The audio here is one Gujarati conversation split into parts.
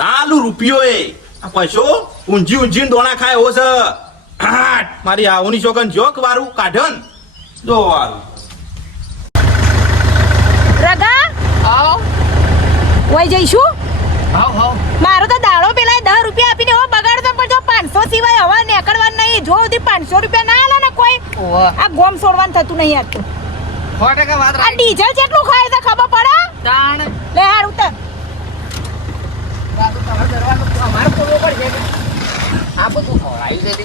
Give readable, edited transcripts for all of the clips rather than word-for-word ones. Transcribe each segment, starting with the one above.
નાલું રૂપિયો એ આ પૈસો ઊંઝી દોણા ખાય એવો છે. મારી આવની છોકન જોક વારું કાઢન જો વારું રગા આવ વઈ જઈશું. આવ આવ મારો તો દાડો પેલા 10 રૂપિયા આપીને એવો બગાડતો પણ જો 500 સિવાય હવે નીકળવાનું નહીં. જો સુધી 500 રૂપિયા ના આલે ને કોઈ આ ગોમ છોડવાનું થતું નહીં. આ તો 100% વાત આ ડીઝલ જેટલું ખાય છે ખબર પડે? તાણ લે હાર ઉતર. તમારો દરવાજો અમારે ખોલવો પડશે આ બધું ખવડાવ્યું છે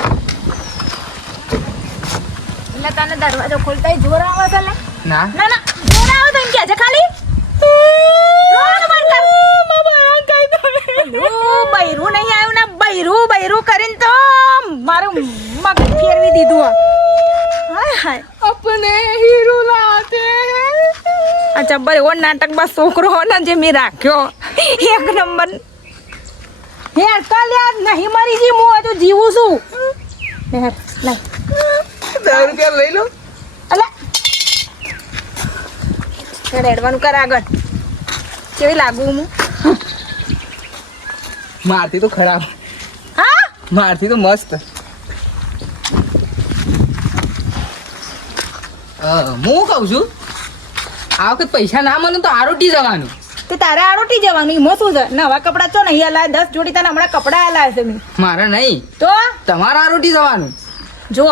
એટલે તને દરવાજો ખોલતા જોર આવે છે લે? ના ના ના જોર આવે તો એમ કે છે ખાલી રોડ બંધ કર. બૈરું નહીં આવ્યું ને બૈરું કરીને તો મારું મગજ ફેરવી દીધું. હાય હાય अपने हीरो लाते આ જબ્બર એવો નાટકમાં છોકરો હો ને જે મેં રાખ્યો એક નંબર. હેર કાલ યાર નહીં મરી જી હું હજુ જીવું છું. હેર લઈ 10 રૂપિયા લઈ લો. અલે હેર એડવાનું કર આગળ. કેવી લાગુ હું? મારથી તો ખરાબ હા મારથી તો મસ્ત. હું કહું છું આ વખત પૈસા ના મળે તો આરોટી જવાનું. તો તારે આરોટી જવાનું એમાં શું છે? નવા કપડાં ચો નહીં હલાય 10 જોડી તને હમણાં કપડાં હલાય છે મેં મારે નહીં તો તમારે આરોટી જવાનું. જો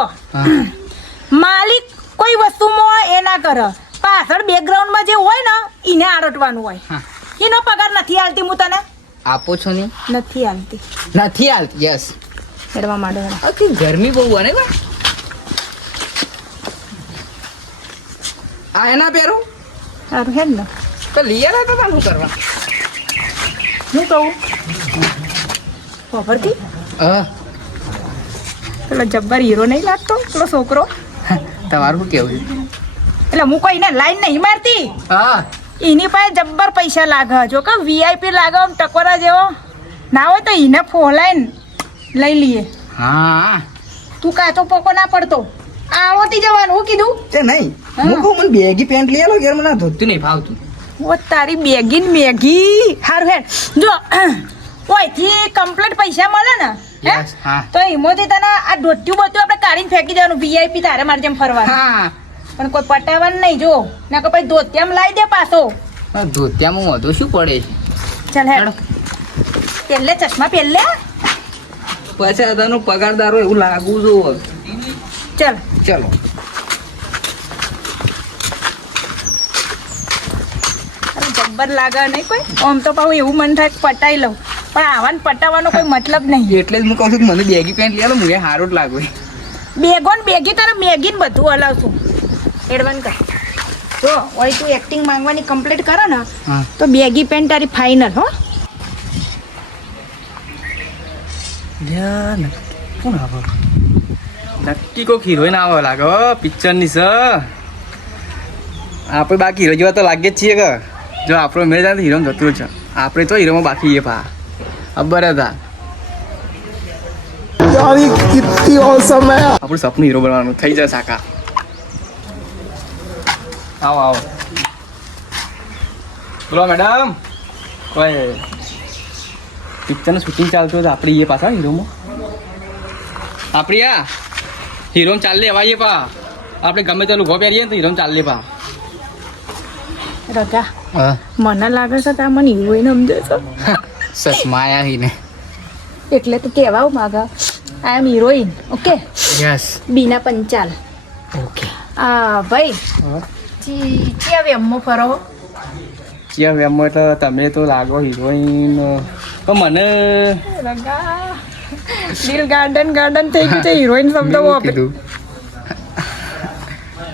માલિક કોઈ વસ્તુમાં એ ના કરે. પાછળ બેકગ્રાઉન્ડમાં જે હોય ને એને આરોટવાનું હોય. હા. એનો પગાર નથી આલતી હું તને આપો છો નહીં નથી આલતી. નથી હાલતી. યસ હેડવા માંડો આખી ગરમી બહુ બને ને. આ એના પહેરું સારું હેડ ને. તો લઈ આવ્યા તો શું કરવા? હું કહું ખબરથી પેલો જબ્બર હીરો નહીં લાગતો પેલો છોકરો? તમારું શું કેવું છે? એટલે હું કોઈને લાઈન નહીં મારતી. હા એની પાસે જબ્બર પૈસા લાગે. જો કે વીઆઈપી લાગે આમ ટકોરા જેવો ના હોય તો એને ફોલાઈને લઈ લઈએ. હા તું કાચો પોકો ના પડતો. આવતી જવાનું હું કીધું. તે નહીં હા. હું કહું મને બેગી પેન્ટ લઈ આલો ઘેર મને આ ધોતું નહીં ભાવતું. ઓ તારી બેગી ને મેગી. હારું હેડ જો ઓયથી કમ્પ્લીટ પૈસા મળે ને હે? Yes, હા. તો એમાંથી તને આ ધોત્યું બધું આપણે કાઢીને ફેંકી દેવાનું. વીઆઈપી તારે મારે જેમ ફરવા. હા પણ કોઈ પટાવવાનું નહીં. જો ના કે પછી ધોતિયામાં લાવી દે પાછો. ધોત્યામાં વધુ શું પડે છે? ચાલ હેડ પહેલે ચશ્મા પહેલે. પછી તાનો પગારદારો એવું લાગુ જો. ચાલ ચલો અરે જબ્બર લાગે નહીં કોઈ. આમ તો પાછું એવું મન થાય કે પટાઈ લઉં પણ આવાને પટાવવાનો કોઈ મતલબ નહીં. એટલે જ હું કહું છું કે મને બેગી પેન્ટ લઈ આલો મને સારું જ લાગે. બેગો ને બેગી તારે મેગી ને બધું હલાવશું. એડવાન કર જો ઓય તું એક્ટિંગ માંગવાની કમ્પ્લીટ કરો ને હા તો બેગી પેન્ટ તારી ફાઇનલ હો. કોણ આવે? નક્કી કોઈક હિરોઈન આવે લાગે પિક્ચરની છે. આપણે બાકી હીરો જેવા તો લાગે જ છીએ કે જો આપણો મેળ જાય તો હીરો જતું છે. આપણે તો હીરોમાં બાકી એ પા ખબર હતા આપણું સપનું હીરો બનવાનું થઈ જાય સાકા. આવો આવો બોલો મેડમ. કોઈ પિક્ચરનું શૂટિંગ ચાલતું હોય તો આપણે એ પાછા હીરોમાં આપણી આ હીરોમાં ચાલે એવા પા આપણે ગમે તેલું ઘો પહેરીએ ને તો હીરોમાં ચાલે પા. રગા હા મને લાગે છે તાર મને હિરોઈન સમજે છે સસમા આયા હીને. એટલે તું કહેવા માગા આઈ એમ હિરોઈન ઓકે. યસ બીના પંચાલ. ઓકે. આ ભાઈ ચિયા વેમો ફરો. ક્યાં વેમો એટલે તમે તો લાગો હિરોઈન તો મને રગા દિલ ગાર્ડન થઈ ગયું છે હિરોઈન શબ્દ કીધું.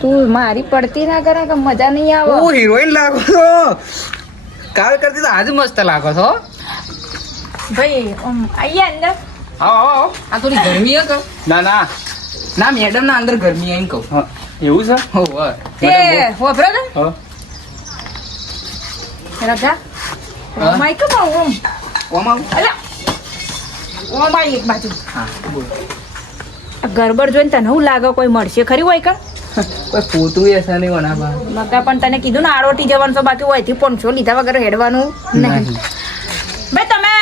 તું મારી પડતી ના કરે કે મજા નહીં આવે. ઓ હિરોઈન લાગો છો કાલ કરતી તો આજે મસ્ત લાગો છો. ભાઈ આઈએ અંદર. આવો આવો આ થોડી ગરમી હે કહું. ના ના ના મેડમ ના અંદર ગરમી આવીને કહું. એવું છે હો તે હોભરો ને હા રગા હા? ઓમાઈ કે ઓમ ઓમાં અલા ઓમાઈ એક બાજુ. હા બોલ. આ ગરબડ જોઈને તને હું લાગે કોઈ મળશે ખરી હોય કણ? કોઈ પોતું એસા નહીં વનાબા મગા પણ તને કીધું ને આરોટી જવાનું છે બાકી હોયથી 500 લીધા વગર હેડવાનું નહીં. ભાઈ તમે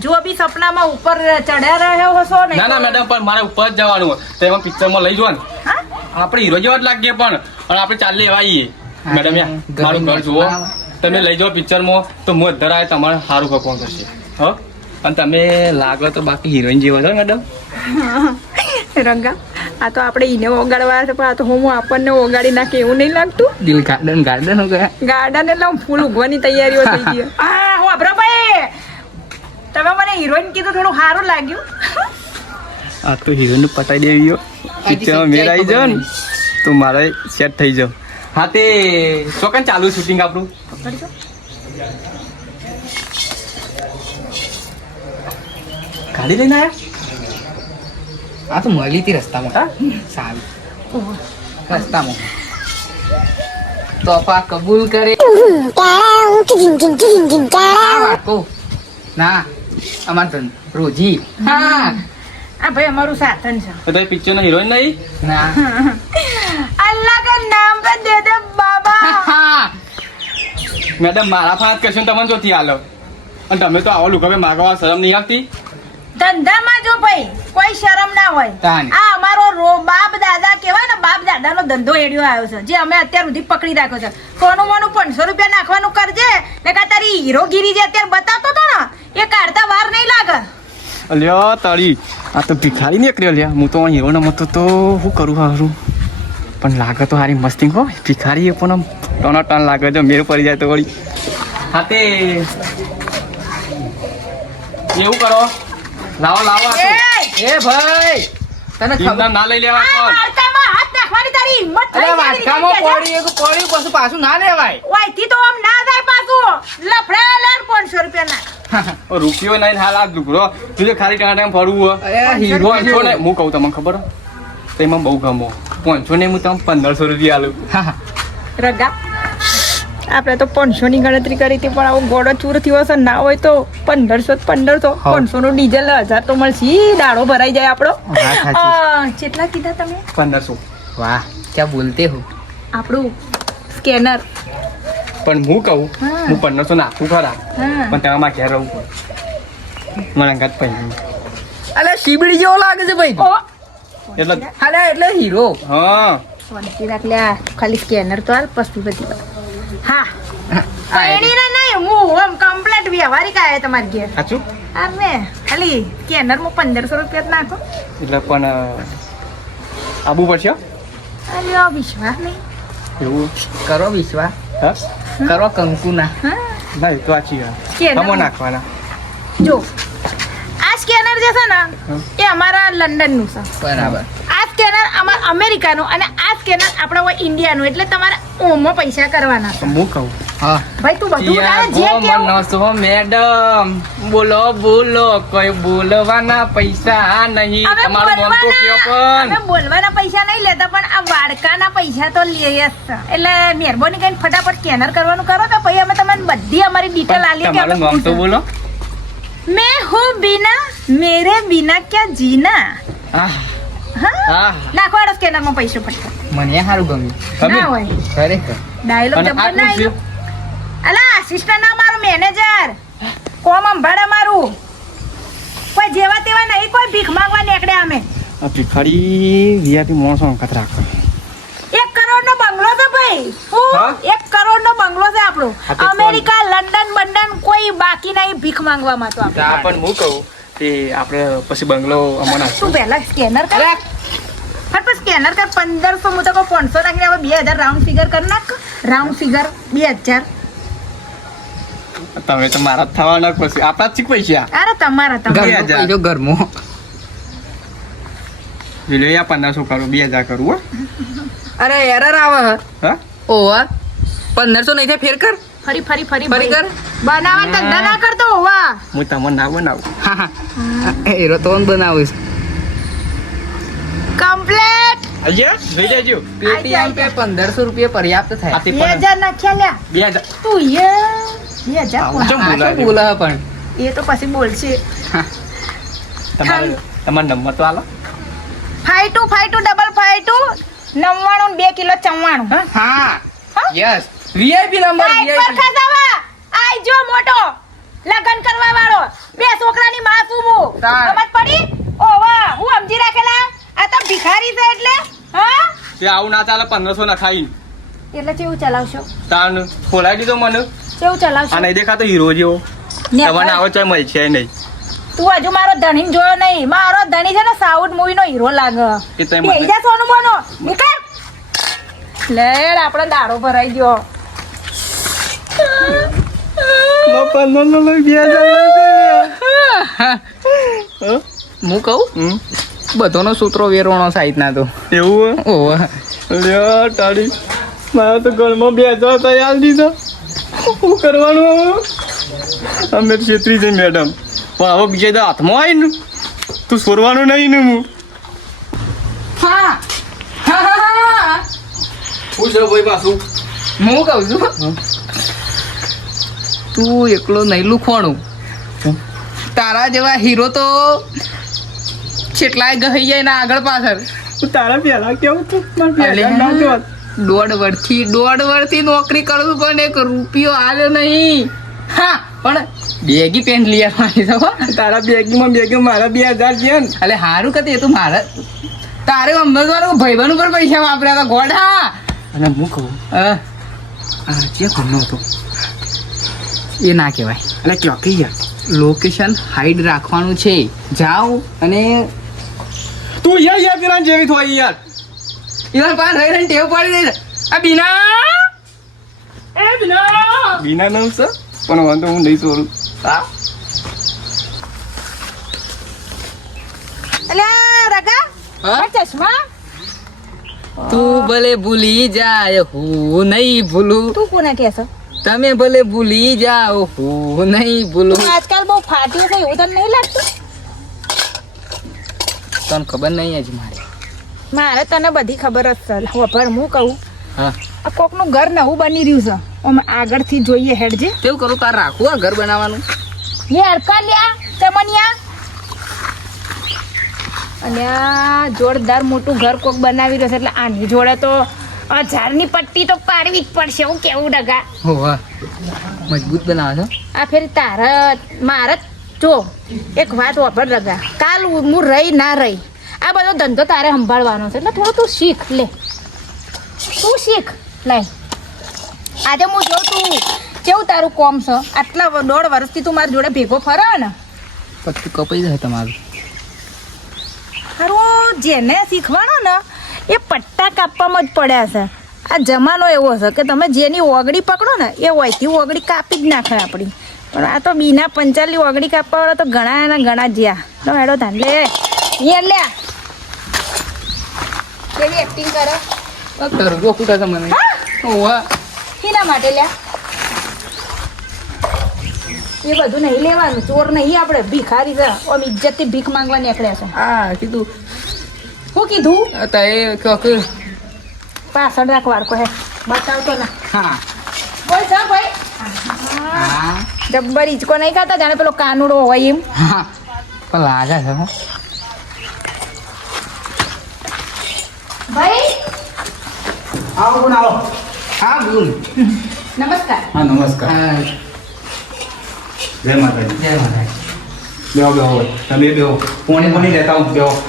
જો બી સપનામાં ઉપર ચડ્યા રહ્યો હશો ને ના ના મેડમ પણ મારે ઉપર જ જવાનું હોય તો એમાં પિક્ચરમાં લઈ જવાનું હા? આપણે હીરો જેવા જ લાગીએ પણ અને આપણે ચાલે એવા આવીએ મેડમ મારું ઘર જુઓ તમે લઈ જાઓ પિક્ચરમાં તો હું અધર આવે તમારે સારું પરફોર્મ કરશે હ અને તમે લાગો તો બાકી હિરોઈન જેવા છો મેડમ રંગા આ તો આપણે ઈને ઓગાડવા છે પણ આ તો હું આપણને ઓગાડી નાખે એવું નહીં લાગતું દિલ ગાર્ડન ગાર્ડન હો ગયા ગાર્ડન એટલે આમ ફૂલ ઉગવાની તૈયારીઓ થઈ ગઈ હા હું અભરાભાઈ તમે મને હિરોઈન કીધું થોડું સારું લાગ્યું આ તો હિરોઈન પટાઈ દેવી પિક્ચરમાં મેળ આવી જાવ ને તો મારે સેટ થઈ જાવ હા તે ચોકન ચાલુ શૂટિંગ આપણું ગાડી લઈને આવ્યા આ તો મળી હતી રસ્તામાં સારું રસ્તામાં તોફા કબૂલ કરે આ વાત કહું ના અમાર ધન રોજી હા આ ભાઈ અમારું સાધન છે તો તમે પિક્ચરનો હિરોઈન નહીં ના અલ્લાહ કા નામ पे दे दे बाबा હા મેડમ મારા ફાંસ કરશો તમને ચોથી હાલો અને તમે તો આવો લુક હવે માગવા શરમ નહીં આવતી ધંધામાં જો ભાઈ કોઈ શરમ ના હોય તાને. આ અમારો બાપ દાદા કહેવાય ને બાપ દાદાનો ધંધો એડિયો આવ્યો છે જે અમે અત્યાર સુધી પકડી રાખ્યો છે સોનું મોનું 500 રૂપિયા નાખવાનું કરજે ને કા તારી હીરોગીરી જે અત્યારે બતાવતો તો ને એ કાઢતા વાર નહીં લાગે અલ્યો તારી આ તો ભિખારી નીકળ્યો લ્યા હું તો હીરો ન મતો તો શું કરું હારું પણ લાગે તો હારી મસ્તી હો ભિખારી પણ આમ ટોનો ટન લાગે જો મેર પડી જાય તો વળી હા તે એવું કરો લાવો લાવો આ તો. એ ભાઈ તને ટીમના ખબર ના લઈ લેવા આ કોણ વાડકામાં હાથ નાખવાની તારી હિંમત થઈ અરે ગઈ વાટકામાં કે જા. પડ્યું પછી પાછું ના લેવાય ઓયથી તો આમ ના જાય પાછું લફડા લેર 500 રૂપિયા નાખ ઓ રૂપિયો નહીં હાલ આ લુગરો તું ખાલી ટાણા ફરવું હોય અરે હીરો પાંચસો ને હું કહું તમને ખબર હો? તેમાં બહુ ગમો 500 ને હું તમને 1500 રૂપિયા આલું રગા આપણે તો 500 ની ગણતરી કરી હતી પણ આવો ગોળો ચૂર થયો છે ના હોય તો 1500 500 નું ડીઝલ 1000 તો મળશે ઈ દાડો ભરાઈ જાય આપણો વાત સાચી. કેટલા કીધા તમે 1500 વાહ ક્યાં બોલતે હો આપણું સ્કેનર પણ હું કહું હા. હું 1500 નાખું ખરા હા પણ તમે માં ઘેર રહું પડે મને અંગાત પૈસા અલે શીબડી જેવો લાગે છે ભાઈ ઓ એટલે અલે એટલે હીરો હા વંતી રાખ લે આ ખાલી સ્કેનર તો હાલ પછી બધી વાત. હા એણીને નહીં હું આમ કમ્પ્લીટ વ્યવહારિક આયા તમારી ઘેર સાચું અરે ખાલી સ્કેનર માં 1500 રૂપિયા જ નાખો એટલે પણ આબુ પડશે અલ્યો વિશ્વાસ નહીં એવું કરો વિશ્વાસ હા કરો કંકુના હા ના એ તો આચી સ્કેનર કમો નાખવાના જો આ સ્કેનર જે છે ને એ અમારા લંડન નું છે બરાબર આ સ્કેનર અમારા અમેરિકાનું અને આ સ્કેનર આપણા ઇન્ડિયાનું એટલે તમારે ઓમાં પૈસા કરવાના છે હું કહું હા ભાઈ તું બધું તારે જે કેવું મેડમ બોલો બોલો કોઈ બોલવાના પૈસા નહીં અમે તમારું નામ તો કયો પણ અમે બોલવાના પૈસા નહીં લેતા પણ આ વાડકાના પૈસા તો લઈએ જ છે એટલે મહેરબાની કરીને ફટાફટ સ્કેનર કરવાનું કરો તો પછી અમે તમને બધી અમારી ડિટેલ આલીએ કે તમારું નામ તો બોલો मैं हूँ बिना मेरे बिना क्या जीना આહ હા આહ નાખવાડો સ્કેનર માં પૈસા ફટકા મને સારું ગમ્યું તમે ના હોય ખરેખર ડાયલોગ અને જબર આ ના શું આવ્યો અલા આસિસ્ટન્ટ ના મારું મેનેજર કોમ અંભાડા મારું કોઈ જેવા તેવા નહીં કોઈ ભીખ માંગવા નીકળ્યા અમે આ ભિખારી વીઆઈપી માણસો અંકત રાખો 1 કરોડ નો બંગલો છે ભાઈ હું હા? 1 કરોડ નો બંગલો છે આપણો હા, તે અમેરિકા લંડન બંડન કોઈ બાકી નહીં ભીખ માંગવામાં તો આપણે આ પણ હું કહું કે આપણે પછી બંગલો અમને તું પહેલા સ્કેનર કર ફટ સ્કેનર કર 1500 હું તો કહું 500 નાખીને હવે 2000 રાઉન્ડ ફિગર કર નાખ રાઉન્ડ ફિગર 2000 તમે તો મારા જ થવાના પછી આપણા જ ચીક પૈસા અરે તમારા તમારા ઘરનો પૈસો ઘરમાં વિલો 1500 કરું 2000 કરું હો અરે એરર આવે હા ઓવર 1500 નહીં થાય ફેર કર ફરી ફરી ફરી ફરી કર. બનાવવા ધંધા ના કરતો હોવા હું તમને ના બનાવું હા હા હીરો તો બનાવીશ કમ્પ્લીટ અయ్యా જોઈ લેજો પેટીએમ પે 1500 રૂપિયા પર્યાપ્ત થાય આ તે પણ 2000 નાખ્યા લ્યા 2000 તું યે 2000 આવું કોણ? ચમ આ બોલાય શું બોલે છે પણ એ તો પછી બોલશે તમારો નંબર તો આલો 5252 99 2 કિલો 94 હા હા? યસ વીઆઈપી નંબર લાઈટ પર વીઆઈપી ખાજાવા આઈ જો મોટો લગન કરવા વાળો 2 છોકરાની માં છું હું તાર. સમજ પડી ઓ વાહ હું સમજી રાખેલા આ તો ભિખારી છે એટલે હા તે આવું ના ચાલે 1500 ના ખાઈ એટલે કેવું ચલાવશો તાન ખોલાઈ દીધો મને કેવું ચલાવશો આ નહીં દેખાતો હીરો જેવો ને તમને આવો ચાય મળશે નહીં તું હજુ મારો ધણી જોયો નહીં મારો ધણી છે ને સાઉથ મૂવી નો હીરો લાગે એ તો મને- બેજા સોનું મોનો નીકળ લેડ આપણો દાડો ભરાઈ ગયો 1500 લઈ 2000 હું કહું બધોનો સૂત્રો વેરવાનો સાઈડ ના તો એવું ઓહ લ્યો ટાડી મારા તો ઘરમાં 2000 તૈયાર દીધો શું કરવાનું અમે છેતરી જઈ મેડમ પણ હવે બીજે તો હાથમાં આવીને તું સોરવાનું નહીં ને હું હા હા હા હું છે ભાઈ પાછું હું કહું છું તું એકલો નહીં લુખવાણું તારા જેવા હીરો તો કેટલાય ગઈ જાય ને આગળ પાછળ હું તારા પહેલા કેવું તું મારા અલે, પહેલા ના જોત. દોઢ વર્ષથી નોકરી કરું છું પણ એક રૂપિયો આવ્યો નહીં હા પણ બેગી પેન્ટ લઈ આવવાની છે હો. તારા બેગમાં મારા 2000 છે ને અલે હારું કતે એ તો મારા તારે અમદાવાદ ભાઈબંધ ઉપર પૈસા વાપર્યા હતા ગોડા અને હું કહું હા, આ જે ઘરનો હતો એ ના કહેવાય એટલે ક્યાં કઈ યાર લોકેશન હાઈડ રાખવાનું છે જાઓ અને તું યાર પેલા જેવી થોડી યાર ઈવન પાન રહી રહીને ટેવ પડી રહી છે. આ બીના એ બીના બીના નામ છે પણ વાંધો હું નહીં સોરું હા અલ્યા રગા હા? આ ચશ્મા તું ભલે ભૂલી જાય હું નહીં ભૂલું તું કોને કહેશો તમે ભલે ભૂલી જાઓ હું નહીં ભૂલું આજકાલ બહુ ફાટ્યું છે એવું તને નહીં લાગતું તને ખબર નહીં હજી મારે મારે તને બધી ખબર જ છે વપર હું કહું હા આ કોકનું ઘર નવું બની રહ્યું છે અમે આગળથી જોઈએ હેડજે કેવું કરું તાર રાખવું આ ઘર બનાવવાનું યાર કા લ્યા ચમનિયા અને આ જોરદાર મોટું ઘર કોક બનાવી રહ્યો છે એટલે આની જોડે તો 1000ની પટ્ટી તો પાડવી જ પડશે હું કેવું ડગા હો વાહ મજબૂત બનાવે છો આ ફેરી તારા મારે જો એક વાત વાપર ડગા કાલ હું રહી ના રહી આ બધો ધંધો તારે સંભાળવાનો છે એટલે થોડું તું શીખ લે તું શીખ લે આજે હું જોઉં તું કેવું તારું કોમ છે આટલા 1.5 વર્ષથી તું મારી જોડે ભેગો ફરે ને પછી કપાઈ જાય તમારું હારું જેને શીખવાડો ને એ પટ્ટા કાપવામાં જ પડ્યા છે આ જમાનો એવો છે કે તમે જેની ઓગળી પકડો ને એ હોયથી ઓગળી કાપી જ નાખે આપણી પણ આ તો બીના પંચાલની ઓગળી કાપવા તો ઘણા એના ઘણા જ્યાં તો હેડો ધાન લે અહીંયા લે કેવી એક્ટિંગ કરે તરજો ફૂટા છે મને ઓવા શીના માટે લ્યા એ બધું નહીં લેવાનું ચોર નહીં આપણે ભિખારી છે આમ ઇજ્જતથી ભીખ માંગવા નીકળ્યા છે આ કીધું શું કીધું તા એ કોક પાછળ રાખ વાળકો હે બતાવતો ના હા બોલ છે ભાઈ હા જબ્બર હિંચકો નહીં ખાતા જાણે પેલો કાનુડો હોય એમ હા પણ લાગે છે હો ભાઈ આવો કોણ આવો હા બોલ નમસ્કાર હા નમસ્કાર હા જય માતાજી જય માતા બેહો બેહો તમે બેહો પોણી પોણી લેતા હું બેહો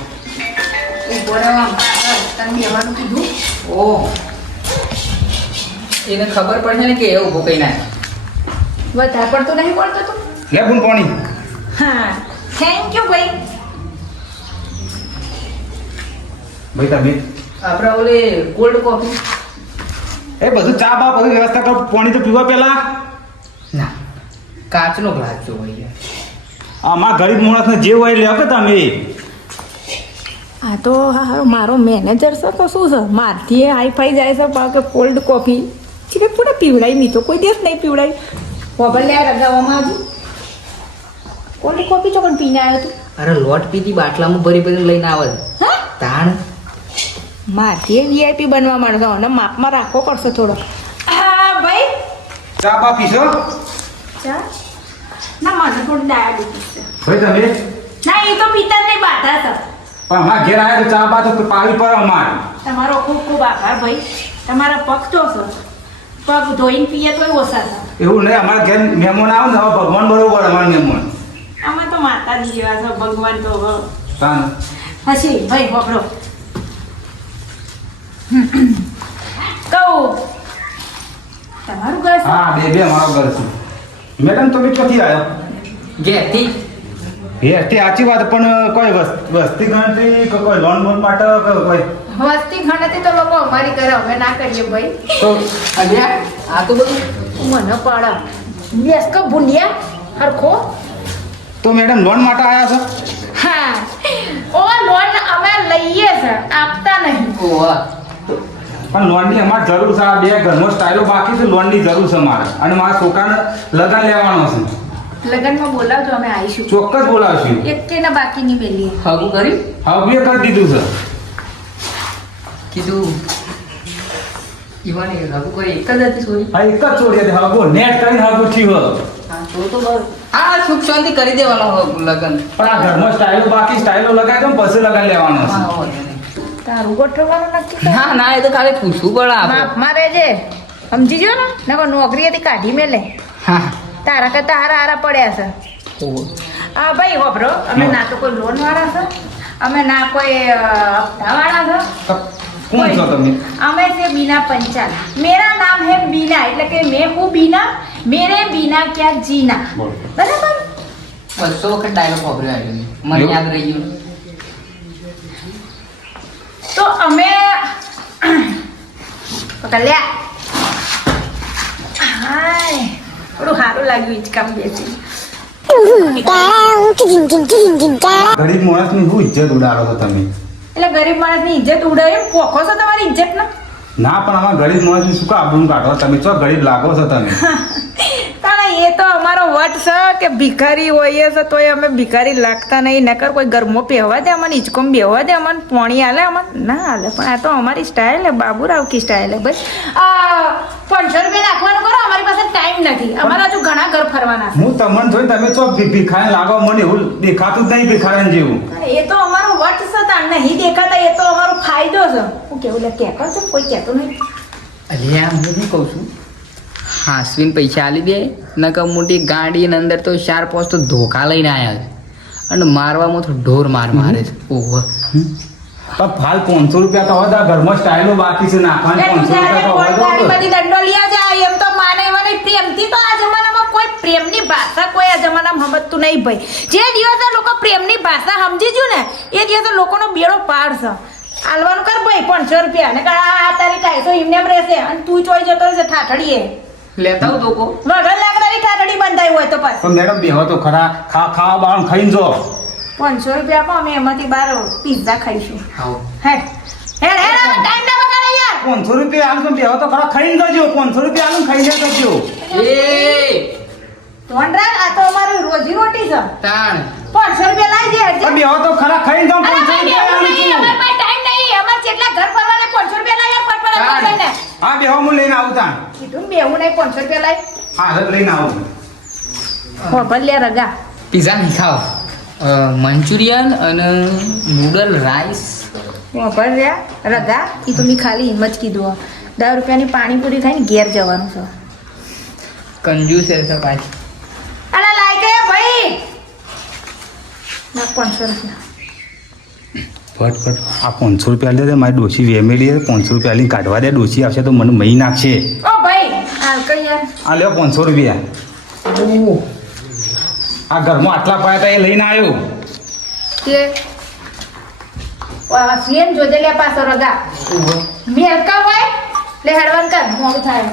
ઓ એને ખબર પડશે ને કે એવું ઊભું કઈ ના વધારે પડતું નહીં પડતું તું લે બુન પોણી હા થેન્ક યુ ભાઈ ભાઈ તમે આપણે ઓલે કોલ્ડ કોફી એ બધું ચા બા બધી વ્યવસ્થા કરો પોણી તો પીવા પેલા ના કાચનો ગ્લાસ જો હોય અમારા ગરીબ માણસને જે હોય લે કે તમે આ તો હા મારો મેનેજર છે તો શું છે મારથી હાઈફાઈ જાય છે પણ કે કોલ્ડ કોફી છે પૂરા પીવડાવી મી તો કોઈ દિવસ નહીં પીવડાવી ખબર લે રગાવામાં આજુ કોલ્ડ કોફી ચોકન પીને આવ્યો તું અરે લોટ પીધી બાટલામાં ભરી ભરીને લઈને આવે છે. હા તાણ મારથી વીઆઈપી બનવા માંડશે અને માપમાં રાખવો પડશે થોડો હા ભાઈ ચા બા પીશો ચા ના મને થોડી ડાયાબિટીસ છે ભાઈ તમે ના એ તો પિતા નહીં બાધા છે પણ અમારા ઘેર આવ્યા તો ચા બા તો પાવી પર અમારે તમારો ખૂબ ખૂબ આભાર ભાઈ તમારા પગ તો છે પગ ધોઈને પીએ તોય ઓછા થાય એવું નહીં અમારા ઘેર મહેમાન આવે ને હવે ભગવાન બરોબર અમારા મહેમાન આમાં તો માતાજી જેવા છો ભગવાન તો હવે. તાન હસી ભાઈ હોબળો કહું તમારું ઘર છે? હા બે મારો ઘર છે મેડમ તમે ક્યાંથી આવ્યો ઘેરથી એ સાચી વાત પણ કોઈ વસ્તી ગણતરી કે કોઈ લોન માટે કે કોઈ વસ્તી ગણતરી તો લોકો અમારી કરે અમે ના કરીએ ભાઈ. તો અલ્યા આ તો બધું મને પાડા બેસ કો ભૂંડિયા હરખો. તો મેડમ લોન માટે આવ્યા છો હા ઓ લોન અમે લઈએ છે આપતા નહીં. ઓવા પણ લોનની અમારે જરૂર છે આ બે ઘરમાં સ્ટાઇલો બાકી છે લોનની જરૂર છે મારે અને મારા છોકરાને લગન લેવાનો છે લગનમાં બોલાવજો અમે આવીશું. ચોક્કસ બોલાવશું એકેના બાકી નહીં મેલીએ. હગું કરી હવે કરી દીધું છે કીધું ઈવાને હગું કરી એક જ હતી સોરી. આ એક જ છોડી હતી હવે નેટ કરીને હવે થયું હા તો બરાબર. હા સુખ શાંતિ કરી દેવાનો લગન. પણ આ ઘરમાં સ્ટાઇલો બાકી સ્ટાઇલો લગાવી દો ને પછી લગન લેવાનો છે હા, વાંધો નહીં. તારું ગોઠવવાનું નક્કી કર. ના ના એ તો ખાલી પૂછવું પડે આપણે. માપમાં રહેજે સમજી જો ને નકર નોકરીએથી કાઢી મેલે. હા તારા કરતા હારા પડ્યા છે. ઓહો. હા ભાઈ હોબરો અમે ના તો કોઈ લોન વાળા છે અમે ના કોઈ હપ્તા વાળા છે. તો કોણ છો તમે અમે છે બીના પંચાલ. મેરા નામ હે બીના એટલે કે મેં હું બીના મેરે બીના ક્યાં જીના. બોલો. બરાબર 200 વખત ડાયલોગ વાપર્યો આજે મેં. મને યાદ રહી ગયું. તો અમે કલ્યા હાય થોડું સારું લાગ્યું હિંચકામ બેસી. ગરીબ માણસની શું ઇજ્જત ઉડાડો છો તમે એટલે ગરીબ માણસની ઇજ્જત ઉડાવે એમ પોખો છો તમારી ઇજ્જત ને. ના પણ આમાં ગરીબ માણસની શું આબરૂ કાઢો તમે છો ગરીબ લાગો છો તમે તાણે એ તો અમારો વટ છે કે ભિખારી હોઈએ છે તોય અમે ભિખારી લાગતા નહીં. નકર કોઈ ગરમો પહેવા દે અમને હિંચકોમ બેહવા દે અમને પોણી હાલે અમને ના હાલે. પણ આ તો અમારી સ્ટાઇલ હે બાબુરાવ કી સ્ટાઇલ હે ભાઈ. આ 500 રૂપિયા નાખવાનું કરો અમારી પાસે ટાઈમ નથી. અમારા હજુ ઘણા ઘર ફરવાના છે. હું તમને જોઈ તમે છો ભિખારી લાગો મને એવું દેખાતું જ નહીં ભિખારી જેવું અને એ તો અમારો વટ છે તાણ નહીં દેખાતા એ તો અમારો ફાયદો છે. હું કેવું લે કહેતો છે કોઈ કહેતો નહીં. અલ્યા હું શું કહું છું હાસવીને પૈસા આલી દે નકર મોટી ગાડી ની અંદર તો 4-5 તો ધોકા લઈને આયા છે અને મારવામાં તો ઢોર મારે છે. ઓહો પણ હાલ 500 રૂપિયા તો હવે ઘરમાં સ્ટાઇલો બાકી છે નાખવાની એટલે 500 તું રૂપિયા તો ત્યારે હવે બધી દંડો લ્યા જાય એમ તો માને એવા પ્રેમથી તો આ જમાનામાં કોઈ પ્રેમની ભાષા કોઈ આ જમાનામાં સમજતું નહીં ભાઈ. જે દિવસે લોકો પ્રેમની ભાષા સમજી ગયું ને એ દિવસે લોકોનો બેડો પાર છે. આલવાનું કર ભાઈ 500 રૂપિયા ને આ તારી કાયસો એમને એમ રહેશે અને તું ચોઈ જતો રહેશે ઠાઠડીએ લેતા આવું ધોકો. વગર લાકડાની ઠાઠડી બંધાઈ હોય તો પાછી. પણ મેડમ બેહો તો ખરા ખાવા બાવાનું ખાઈને જો 500 રૂપિયા અમે એમાંથી બાર પિઝા ખાઈશું. આવો હેડ હેડ હેડ હવે ટાઈમ ના બગાડે યાર. 500 રૂપિયા આલું તો બેહો તો ખરા ખાઈને જજો 500 રૂપિયા આલું ખાઈને જજો એ ધોન રાખ આ તો અમારું રોજી રોટી છે. તાણ 500 રૂપિયા લાવી દે હેડ. પણ બેહો તો ખરા ખાઈને જાઓ અરે 500 ભાઈ રૂપિયા બેવું નહીં આલું અમારે પાસે ટાઈમ નહીં અમારે જેટલા ઘર ફરવાના 500 રૂપિયા લાવ્યા ફટફટ લઈને હા બેહો હું લઈને આવું તાણ કીધું ને બેવું નહીં 500 રૂપિયા લાવી. હા હવે લઈને આવું હો ભલે રગા પિઝા નહીં ખાવ મંચુરિયન અને નૂડલ રાઈસ. હો ભલે રહ્યા રગા એ તો મેં ખાલી એમ જ કીધું 10 રૂપિયાની પાણીપુરી ખાઈને ઘેર જવાનું છે. કંજૂસ છે તો પાછી. અરે લાઈ ગયા ભાઈ ના 500 રૂપિયા ફટ આ 500 રૂપિયા લે મારી ડોશી વેમેલી 500 રૂપિયા લઈને કાઢવા દે ડોશી આવશે તો મને મહી નાખશે. ઓ ભાઈ હાલ કઈ યાર આ લ્યો 500 રૂપિયા આ ઘરમાં આટલા પાયા હતા એ લઈને આવ્યો તે સીએમ જોજે લે પાછો રગા મેરકા હોય લે હેડવાન કર મોડું થાય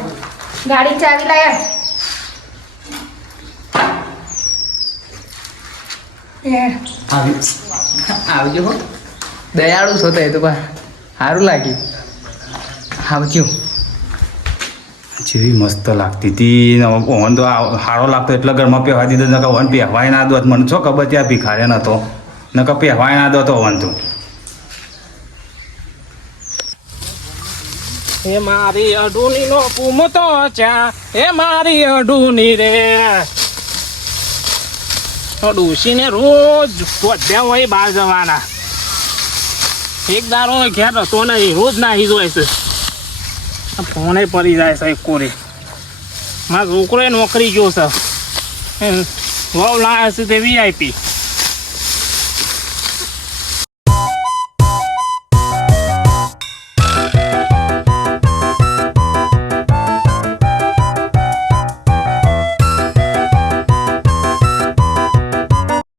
ગાડી ચાવી લાયા આવજો હો દયાળુ છો તો એ તો સારું લાગ્યું. આવજો. જેવી મસ્ત લાગતી હતી ઓન તો હારો લાગતો એટલે ઘરમાં પહેવા દીધો નકર ઓન પહેવાય ના દો મને છો ખબર ત્યાં ભિખાર્યા નતો નકર પહેવાય ના દો તો ઓન તો હે મારી અઢુની નો પૂમતો ચા હે મારી અઢુની રે તો ડોશીને રોજ પોધ્યા હોય બહાર જવાના એક દારો ઘેર હતો નહીં રોજ નાહી જોય છે ફોને પડી જાય છે કોરે મારા છોકરોએ નોકરી ગયો છે વહુ લાવે છે તે VIP